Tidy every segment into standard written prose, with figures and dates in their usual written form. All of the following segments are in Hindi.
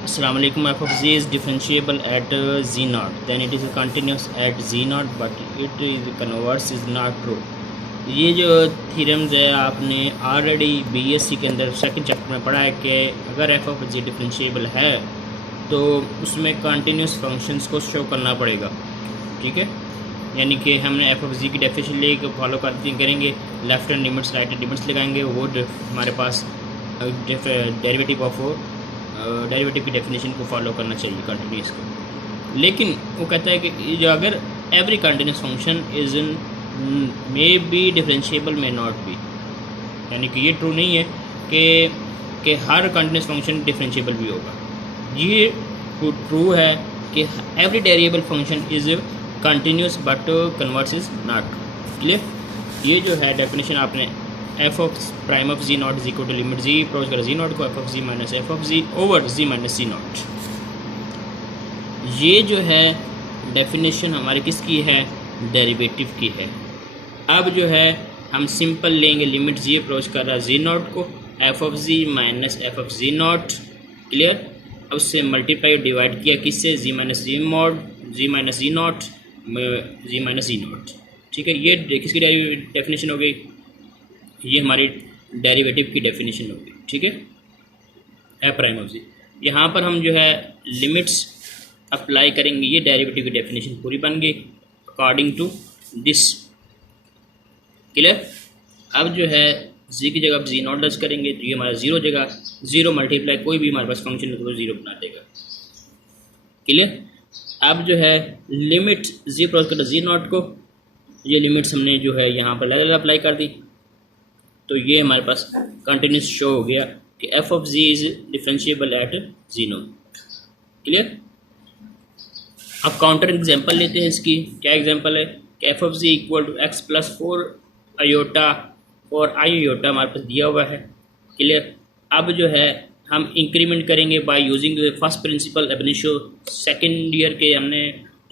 Assalamu alaikum. F of z is differentiable at z naught, then it is continuous at z naught, but it is converse is not true. ये जो थ्योरम्स है आपने ऑलरेडी बीएससी के अंदर सेकंड चैप्टर में पढ़ा है कि अगर एफ ऑफ जी डिफरेंशिएबल है तो उसमें कंटिन्यूस फंक्शंस को शो करना पड़ेगा, ठीक है। यानी कि हमने एफ ऑफ जी की डेफिनेशन ले फॉलो करेंगे, left hand limits right hand limits लगाएंगे, वो हमारे पास डेरिवेटिव ऑफ डेरिवेटिव की डेफिनेशन को फॉलो करना चाहिए कंटिन्यूस को। लेकिन वो कहता है कि जो अगर every continuous function is in may be differentiable may not be, यानी कि ये ट्रू नहीं है कि हर कंटिन्यूस फंक्शन डिफरेंशिएबल भी होगा। ये ट्रू है कि every variable function is continuous but converse is not. Clear. ये जो है डेफिनेशन आपने f of prime of ji naught is equal to limit z approach कर जी नॉट को F of ji minus F of ji over z minus ji naught. ये जो है डेफिनेशन हमारी किसकी है? डेरिवेटिव की है। अब जो है हम सिंपल लेंगे लिमिट जी अप्रोच कर रहा है जी नॉट को, F of ji minus F of ji naught. Clear. अब उससे मल्टीप्लाई और डिवाइड किया किससे? G minus G mod G minus जी नॉट जी माइनस जी नॉट, ठीक है। ये किसकी डेफिनेशन हो गई? ये हमारी डेरिवेटिव की डेफिनेशन होगी, ठीक है, एफ प्राइम ऑफ जी। यहाँ पर हम जो है लिमिट्स अप्लाई करेंगे, ये डेरिवेटिव की डेफिनेशन पूरी बन गई अकॉर्डिंग टू दिस। क्लियर। अब जो है जी की जगह आप जी नॉट डच करेंगे तो ये हमारा जीरो जगह जीरो मल्टीप्लाई कोई भी हमारे पास फंक्शन है तो जीरो बना देगा। क्लियर। अब जो है लिमिट जी क्रॉस कर जी नॉट को, ये लिमिट्स हमने जो है यहाँ पर अलग अलग अप्लाई कर दी तो ये हमारे पास कंटिन्यूस शो हो गया कि f of ji is differentiable at z naught. Clear. अब काउंटर एग्जांपल लेते हैं इसकी। क्या एग्जांपल है कि f of ji equal to x plus four iota और आई आयोटा हमारे पास दिया हुआ है। क्लियर। अब जो है हम इंक्रीमेंट करेंगे बाय यूजिंग फर्स्ट प्रिंसिपल अब इनिशियो सेकेंड ईयर के हमने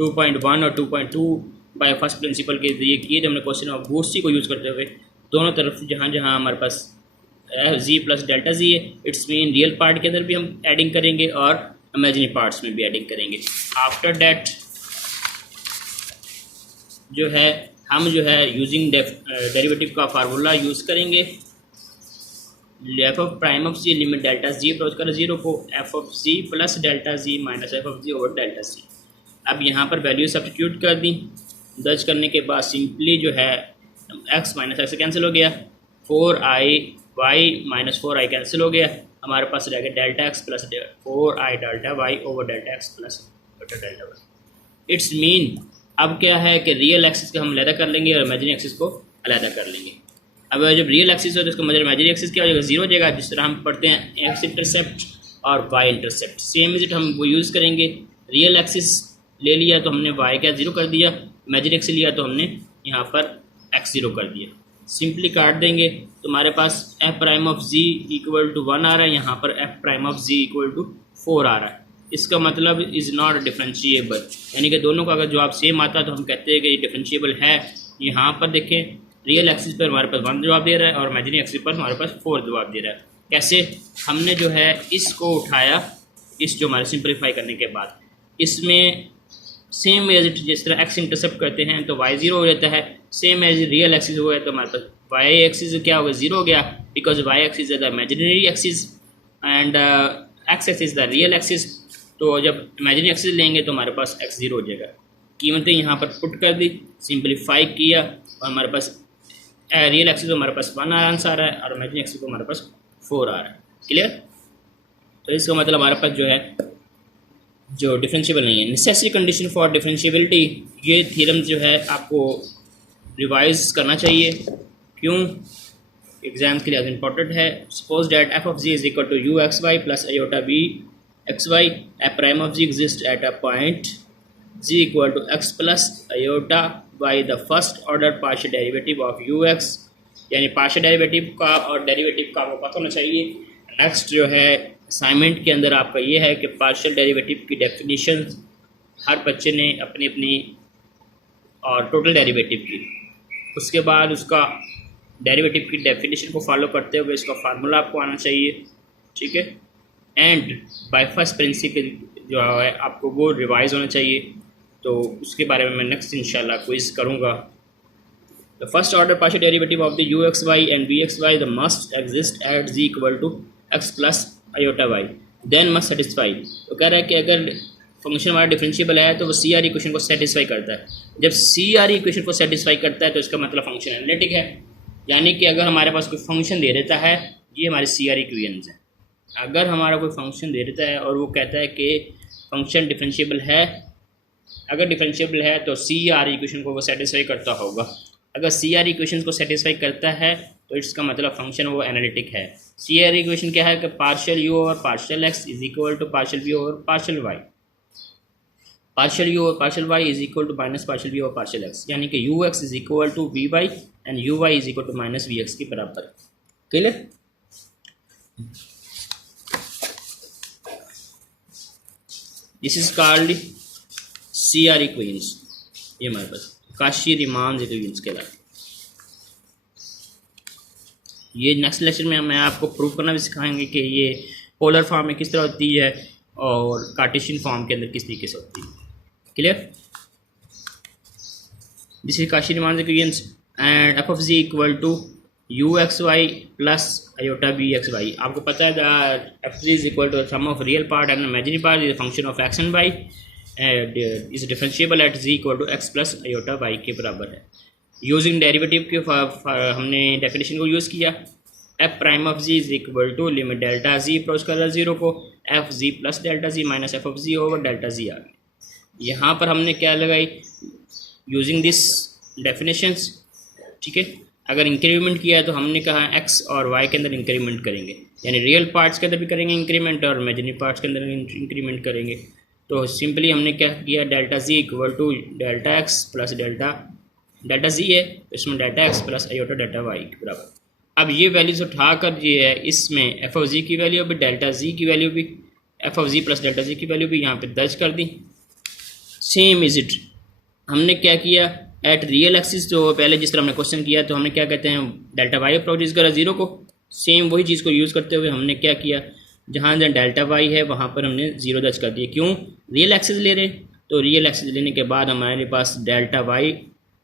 2.1 और 2.2 बाय फर्स्ट प्रिंसिपल के ये किए थे हमने क्वेश्चन ऑफ बूस्टी को यूज़ करते हुए दोनों तरफ जहाँ जहाँ हमारे पास जी प्लस डेल्टा जी है इट्स मीन रियल पार्ट के अंदर भी हम एडिंग करेंगे और इमेजिनरी पार्ट्स में भी एडिंग करेंगे। आफ्टर दैट जो है हम जो है यूजिंग डेरिवेटिव का फार्मूला यूज़ करेंगे। F of prime of z limit delta ji approach कर जीरो को F of z plus delta ji minus F of ji over delta z. अब यहाँ पर वैल्यू सब्स्टिट्यूट कर दी, दर्ज करने के बाद सिंपली जो है एक्स माइनस एक्स कैंसिल हो गया, 4i Y minus 4i cancel हो गया, हमारे पास रह गया delta x plus 4i delta y over delta x plus delta y. It's mean अब क्या है कि रियल एक्सिस को हम अलहदा कर लेंगे और इमेजिनरी एक्सिस को अलहदा कर लेंगे। अब जब रियल एक्सिस हो तो उसका मतलब इमेजिनरी एक्सिस क्या हो जाएगा? जीरो हो जाएगा। जिस तरह हम पढ़ते हैं एक्स इंटरसेप्ट और y intercept, same is it हम वो यूज़ करेंगे। रियल एक्सिस ले लिया तो हमने वाई का जीरो कर दिया, इमेजिनरी एक्सिस लिया तो हमने यहाँ पर एक्स जीरो कर दिया। सिंपली काट देंगे तो हमारे पास F prime of ji equal to 1 आ रहा है, यहाँ पर F prime of ji equal to 4 आ रहा है। इसका मतलब इज़ नॉट डिफरेंशिएबल, यानी कि दोनों का अगर जवाब सेम आता है तो हम कहते हैं कि ये डिफरेंशिएबल है। यहाँ पर देखें रियल एक्सिस पर हमारे पास 1 जवाब दे रहा है और इमेजिनरी एक्सिस पर हमारे पास 4 जवाब दे रहा है। कैसे? हमने जो है इसको उठाया, इस जो हमारे सिंप्लीफाई करने के बाद इसमें सेम एज इट जिस तरह एक्स इंटरसेप्ट करते हैं तो वाई जीरो हो जाता है, सेम एज रियल एक्सिस हो गया तो हमारे पास वाई एक्सिस क्या हो गया? जीरो हो गया, because y axis is the imaginary axis and x axis the real axis. तो जब इमेजिनरी एक्सिस लेंगे तो हमारे पास एक्स जीरो हो जाएगा। कीमतें यहाँ पर पुट कर दी, सिंप्लीफाई किया और हमारे पास रियल एक्सिस हमारे पास 1 आंसर आ रहा है और इमेजिनरी एक्सिस को हमारे पास 4 आ रहा है। क्लियर। तो इसका मतलब हमारे पास जो है जो डिफरेंशिएबल नहीं है। नेसेसरी कंडीशन फॉर डिफरेंशिएबिलिटी, ये थ्योरम जो है आपको रिवाइज करना चाहिए। क्यों? एग्जाम के लिए इम्पोर्टेंट है। Suppose that f of ji is equal to you x Y plus iota B x y, f prime of z exist at a point z equal to x plus iota by the first order partial derivative of u x, यानी पार्शियल डेरिवेटिव का और डेरिवेटिव का आपको पता होना चाहिए। नेक्स्ट जो है असाइनमेंट के अंदर आपका ये है कि पार्शियल डेरिवेटिव की डेफिनेशन हर बच्चे ने अपनी अपनी और टोटल डेरिवेटिव की, उसके बाद उसका डेरिवेटिव की डेफिनेशन को फॉलो करते हुए इसका फार्मूला आपको आना चाहिए, ठीक है। एंड बाय फर्स्ट प्रिंसिपल जो है आपको वो रिवाइज होना चाहिए, तो उसके बारे में मैं नेक्स्ट इंशाल्लाह क्विज करूँगा। The first order partial derivative of the u x y and v x y the must exist at ji equal to x plus iota y then must satisfy. तो कह रहा है कि अगर फंक्शन हमारा डिफरेंशिएबल है तो वो सी आर इक्वेशन को सेटिस्फाई करता है। जब सी आर इक्वेशन को सेटिस्फाई करता है तो इसका मतलब फंक्शन एनालिटिक है, यानी कि अगर हमारे पास कोई फंक्शन दे देता है, ये हमारे सी आर इक्वेशंस हैं। अगर हमारा कोई फंक्शन दे देता है और वो कहता है कि फंक्शन डिफरेंशिएबल है, अगर डिफरेंशिएबल है तो सी आर इक्वेशन को वो सेटिस्फाई करता होगा। अगर सी आर इक्वेशन को सेटिस्फाई करता है तो इसका मतलब फंक्शन वो एनालिटिक है। सी आर इक्वेशन क्या है कि partial u over partial x is equal to partial v over partial y, partial u over partial y is equal to minus partial v over partial x, यानी कि u x is equal to v y and u y is equal to minus v x के बराबर। Clear? This is called C R equations. ये हमारे पास काशी-रीमान इक्वेशंस के लाए। ये नेक्स्ट लेक्चर में मैं आपको प्रूव करना भी सिखाएंगे कि ये पोलर फॉर्म में किस तरह होती है और कार्टेशियन फॉर्म के अंदर किस तरीके से होती है। Clear? This is Cauchy Riemann equations and F of ji equal to you x Y plus iota B x Y. आपको पता है that F G is equal to sum of real part and imaginary part is function of x and Y is differentiable at ji equal to x plus iota Y के बराबर है। यूजिंग डेरिवेटिव के हमने डेफिनेशन को यूज़ किया। F prime of ji is equal to limit delta ji approach कर रहा है जीरो को, F G plus delta ji minus F of ji over delta G आ गई। यहाँ पर हमने क्या लगाई? Using this definitions. ठीक है, अगर इंक्रीमेंट किया है तो हमने कहा एक्स और वाई के अंदर इंक्रीमेंट करेंगे, यानी रियल पार्ट्स के अंदर भी करेंगे इंक्रीमेंट और इमेजिनरी पार्ट्स के अंदर इंक्रीमेंट करेंगे। तो सिंपली हमने क्या किया? Delta z equal to delta x plus delta z है, इसमें delta x plus iota delta y के बराबर। अब ये वैल्यूज उठाकर ये है इसमें एफ ऑफ जी की वैल्यू भी, डेल्टा जी की वैल्यू भी, f of z plus delta z की वैल्यू भी यहाँ पे दर्ज कर दी। सेम इज इट हमने क्या किया? एट रियल एक्सिस जो पहले जिस तरह हमने क्वेश्चन किया तो हमने क्या कहते हैं डेल्टा वाई अप्रोच करा जीरो को, सेम वही चीज़ को यूज़ करते हुए हमने क्या किया? जहाँ जहाँ डेल्टा वाई है वहाँ पर हमने जीरो दर्ज कर दिया। क्यों? रियल एक्सिस ले रहे, तो रियल एक्सिस लेने के बाद हमारे पास डेल्टा वाई,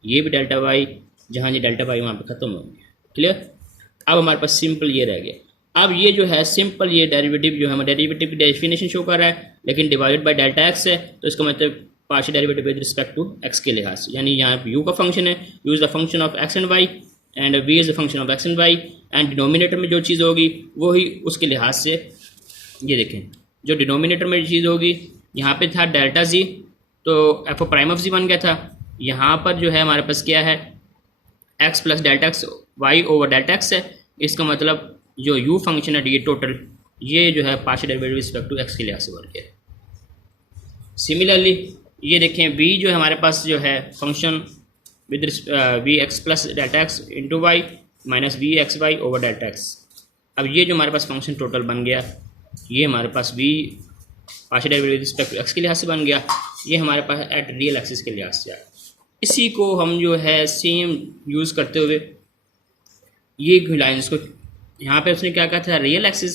ये भी डेल्टा वाई, जहाँ ये डेल्टा वाई वहाँ पे ख़त्म हो गया। क्लियर? अब हमारे पास सिंपल ये रह गया। अब ये जो है सिंपल ये डेरिवेटिव जो है हमारे डेरिवेटिव की डेफिनेशन शो कर रहा है, लेकिन डिवाइडेड बाय डेल्टा एक्स है, तो इसका मतलब partial derivative with respect to x के लिहाज से, यानी यहाँ पे यू का फंक्शन है, u is the function of x and y and v is the function of x and y, and denominator में जो चीज़ होगी वही उसके लिहाज से, ये देखें जो डिनोमिनेटर में चीज़ होगी, यहाँ पे था डेल्टा जी तो एफ ओ प्राइम ऑफ जी बन गया था। यहाँ पर जो है हमारे पास क्या है? X plus delta x y over delta x है। इसका मतलब जो यू फंक्शन है ये टोटल ये जो है partial derivative respect to x के लिहाज से बन गया। सिमिलरली ये देखें वी जो है हमारे पास जो है function with v x plus delta x into y minus v x y over delta x. अब ये जो हमारे पास फंक्शन टोटल बन गया, ये हमारे पास V partial derivative respect to x के लिहाज से बन गया, ये हमारे पास एट रियल एक्सिस के लिहाज से आया। इसी को हम जो है सेम यूज़ करते हुए ये लाइन्स को यहाँ पे उसने क्या कहा था? Real axis.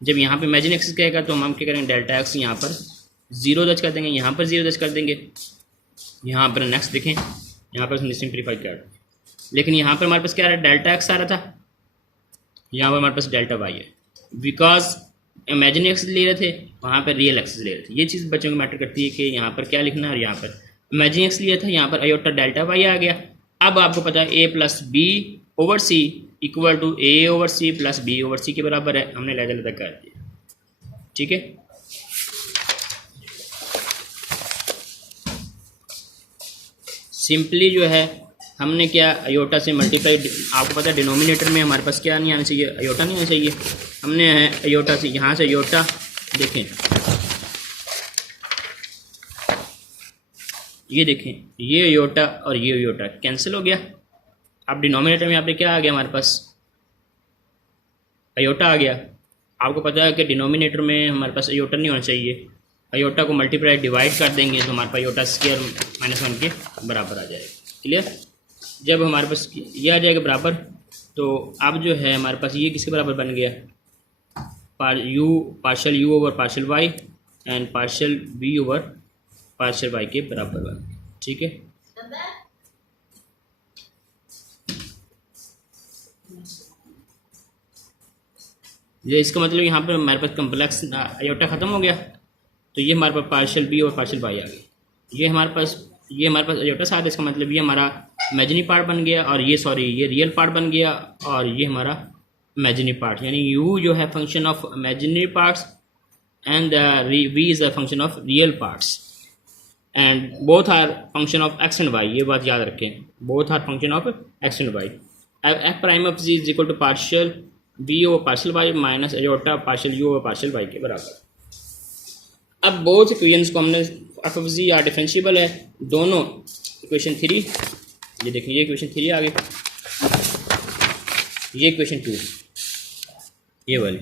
जब यहाँ पे इमेजिन एक्सिस कहेगा तो हम क्या करेंगे? डेल्टा एक्स यहाँ पर जीरो दर्ज कर देंगे, यहाँ पर जीरो दर्ज कर देंगे। यहाँ पर नेक्स्ट देखें, यहाँ पर उसने सिंप्लीफाई किया, लेकिन यहाँ पर हमारे पास क्या है? डेल्टा एक्स आ रहा था, यहाँ पर हमारे पास डेल्टा वाई है, बिकॉज इमेजिन एक्सिस ले रहे थे, वहाँ पर रियल एक्सिस ले रहे थे। ये चीज़ बच्चों को मैटर करती है कि यहाँ पर क्या लिखना है और यहाँ पर इमेजिन एक्स लिया था, यहाँ पर आयोटा डेल्टा वाई आ गया। अब आपको पता है A plus B over C equal to A over C plus B over C के बराबर है, हमने लहजा कर दिया। ठीक है, सिंपली जो है हमने क्या आयोटा से मल्टीप्लाई, आपको पता है डिनोमिनेटर में हमारे पास क्या नहीं आना चाहिए? आयोटा नहीं आना चाहिए। हमने आयोटा से यहाँ से आयोटा देखें, ये देखें ये आयोटा और ये आयोटा कैंसिल हो गया। अब डिनोमिनेटर में यहाँ पे क्या आ गया? हमारे पास आयोटा आ गया। आपको पता है कि डिनोमिनेटर में हमारे पास आयोटा नहीं होना चाहिए। आयोटा को मल्टीप्लाई डिवाइड कर देंगे तो हमारे पास आयोटा स्क्वायर -1 के बराबर आ जाएगा। क्लियर? जब हमारे पास ये आ जाएगा बराबर, तो अब जो है हमारे पास ये किसके बराबर बन गया? Partial u over partial y and partial v over partial y के बराबर है। ठीक है, ये इसका मतलब यहाँ पर हमारे पास कम्प्लेक्स आयोटा ख़त्म हो गया, तो ये हमारे पास पार्शल बी और पार्शल वाई आ गई। ये हमारे पास आयोटा साथ है, इसका मतलब ये हमारा इमेजिनरी पार्ट बन गया, और ये रियल पार्ट बन गया, और ये हमारा इमेजिनरी पार्ट, यानी u जो है function of imaginary parts and v is a function of real parts and both are function of x and y। ये बात याद रखें, both are function of x and y। f prime of z is equal to partial v over partial y minus iota partial u over partial y के बराबर। अब बोथ इक्वेशंस को हमने f of z are differentiable है, दोनों इक्वेशन 3, ये देखें ये इक्वेशन 3 आ गई, ये इक्वेशन 2 ये वाली,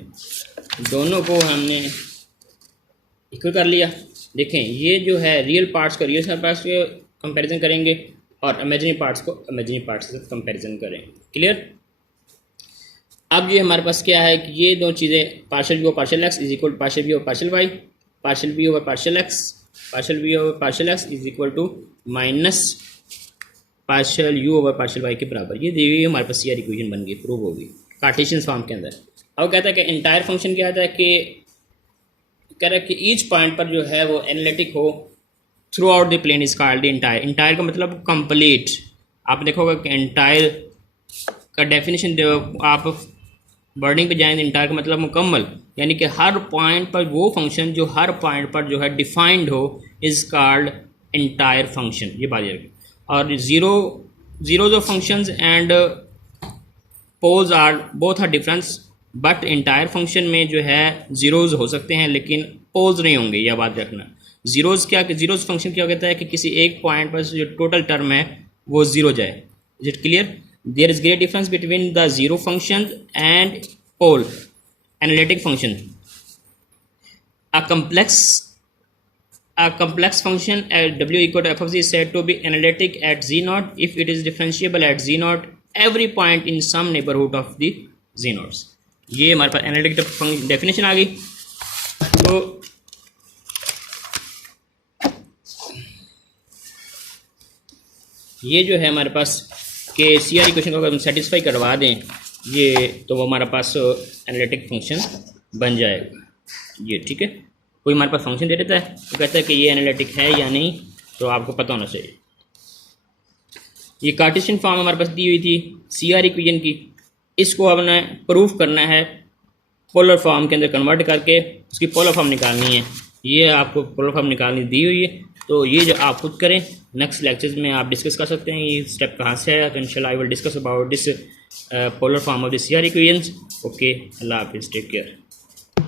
दोनों को हमने इक्वल कर लिया। देखें ये जो है रियल पार्ट्स को रियल पार्ट्स के कंपैरिजन करेंगे और इमेजिनरी पार्ट्स को इमेजिनरी पार्ट्स से कंपैरिजन करेंगे। क्लियर? अब ये हमारे पास क्या है कि ये दो चीज़ें partial b over partial x is equal to partial b over partial y, partial b over partial x, partial b over partial x is equal to minus partial u over partial y के बराबर। ये दी हुई हमारे पास सीआर इक्वेशन बन गई, प्रूव होगी कार्टेशियन फॉर्म के अंदर। अब कहता है कि इंटायर फंक्शन क्या आता है कि कह रहा है कि ईच पॉइंट पर जो है वो एनालिटिक हो throughout the plane is called entire. Entire का मतलब कंप्लीट। आप देखोगे कि इंटायर का डेफिनेशन आप वर्डिंग पे जाएंगे, इंटायर का मतलब मुकम्मल, यानी कि हर पॉइंट पर वो फंक्शन जो हर पॉइंट पर जो है डिफाइंड हो इज कॉल्ड इंटायर फंक्शन। ये बात याद। और zeros of functions and poles are both are difference, but entire function में जो है जीरोज हो सकते हैं लेकिन पोल्स नहीं होंगे, यह बात रखना। जीरोज क्या कि जीरोज फंक्शन क्या कहता है कि किसी एक पॉइंट पर जो टोटल टर्म है वो जीरो जाए। Is it clear? There is great difference between the zero function and pole analytic function. A complex function at w equal to f of z is said to be analytic at z naught if it is differentiable at z naught every point in some neighborhood of the z naughts। ये हमारे पास एनालिटिक डेफिनेशन आ गई। तो ये जो है हमारे पास के सी आर इक्वेशन को अगर हम सेटिस्फाई करवा दें ये, तो वो हमारे पास एनालिटिक फंक्शन बन जाएगा। ये ठीक है, कोई हमारे पास फंक्शन दे देता है तो कहता है कि ये एनालिटिक है या नहीं, तो आपको पता होना चाहिए। ये कार्टेशियन फॉर्म हमारे पास दी हुई थी सी आर इक्वेशन की, इसको हमने प्रूफ करना है पोलर फॉर्म के अंदर कन्वर्ट करके उसकी पोलर फॉर्म निकालनी है। ये आपको पोलर फॉर्म निकालनी दी हुई है, तो ये जो आप खुद करें। नेक्स्ट लेक्चर्स में आप डिस्कस कर सकते हैं ये स्टेप कहाँ से है। तो इंशाल्लाह I will discuss about this polar form of the C R equations. Okay, अल्लाह हाफिज़, टेक केयर।